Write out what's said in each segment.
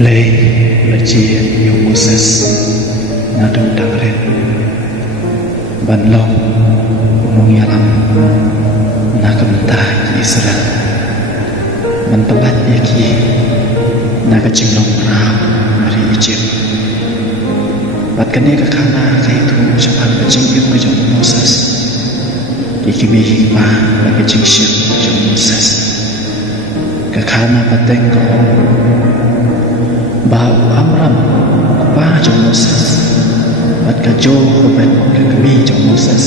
Oleh chia yung Moses na dudang rin banlong umong yalam na kamta ki Israel mantabat yaki na kachinglong rao dari Egypt bat kani kakana kaitu japan kachinggit majong Moses kikimi hikma na kachingship majong Moses kakana pateng ko bau Amram kupa jong Moses bat kajo bet kekemi jong Moses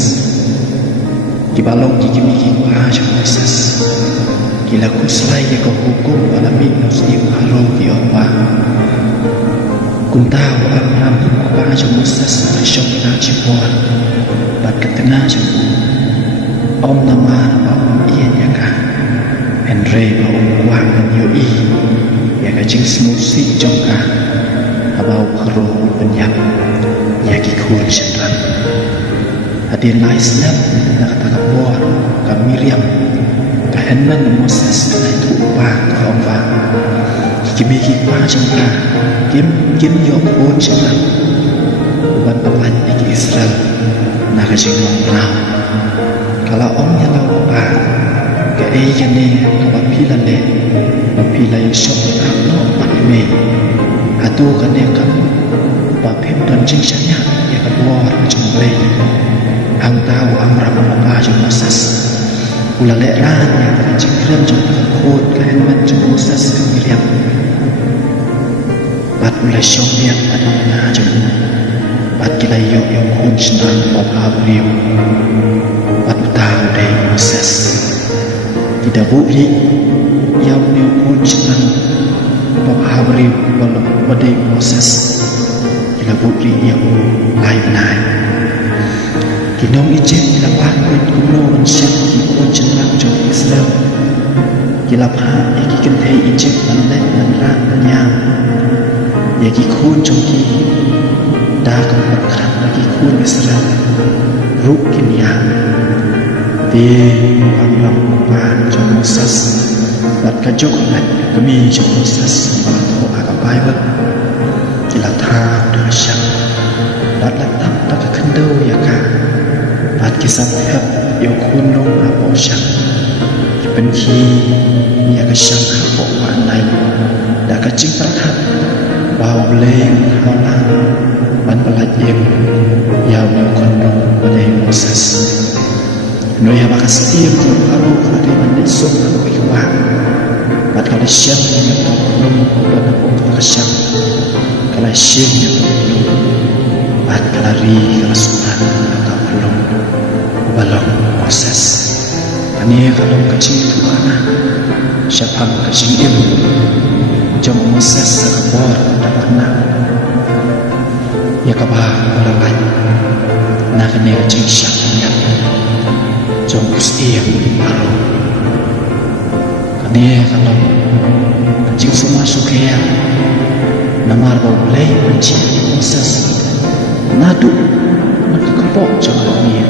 kibalong kikimi hikma jong Moses kila kuslai ke hukum alami nusni haro ki opa kuntau Amram kupa jong Moses syok na chipon bat ketengah jong om nama om ian yaka Andre bau kuang yoi ya kacing semusi jongka abau haro penyap ya kikul syaitan hadir naisnya nak kata kapor ka Miriam ka Henman Moses na itu upah ka omba kikimi kikpa jongka kim yok pun syaitan uban pelan di Israel na kacing nongrau kalau omnya lau upah ka eyane ka bapilan le bapila yung syok no pakime atu kane kam bapim dan jingsanya ya keluar macam baik hang tahu Amram apa jong Moses ulah leran ya tak jingkran jong takut kan macam Moses ke Miriam bat ulah syok dia pada jong bat kila yok yung kun senang papabriu bat tahu deh Moses tidak bukti yang pun senang papabriu walau pada Moses tidak bukti yang lain naik kinong Egypt lapan kuno mensyam kipun senang jong Israel kilapa yaki kentai Egypt manlet manrat penyam yaki kun jong ki dah kembangkan yaki kun Israel rukin yang di Amram kupan jong Moses bat kajok bat kami jong Moses batu agak Bible kila thang dah syam bat latang tak kendau ya ka bat kisah hab yo kunong apo syam penki ya ka syam apo wanai dah kacing perkat bau bleng halang ban pelat yem ya yo kunong badai Moses no ya bakas tiap ko aro kade mande sok ko iwa bat kala syam ya to num dan ko syam kala syam ya to bat kala ri kala sultan ka belum balong Moses ani kalau kecil tu ana syapam kecil im jom Moses sakabor dapatna ya kabah orang lain na kene kecil syap ya jom usia baru kene kalau kecil semua sukia namar boleh benci Moses nadu nakakapok jangan ni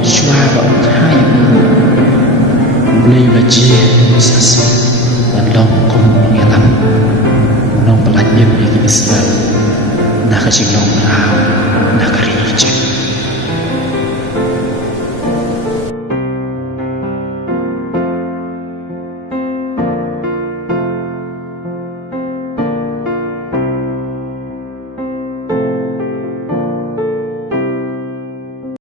suara kai boleh baca Moses dan longkong ngelam nong pelajim yang Israel nak kecil long rau nak kerja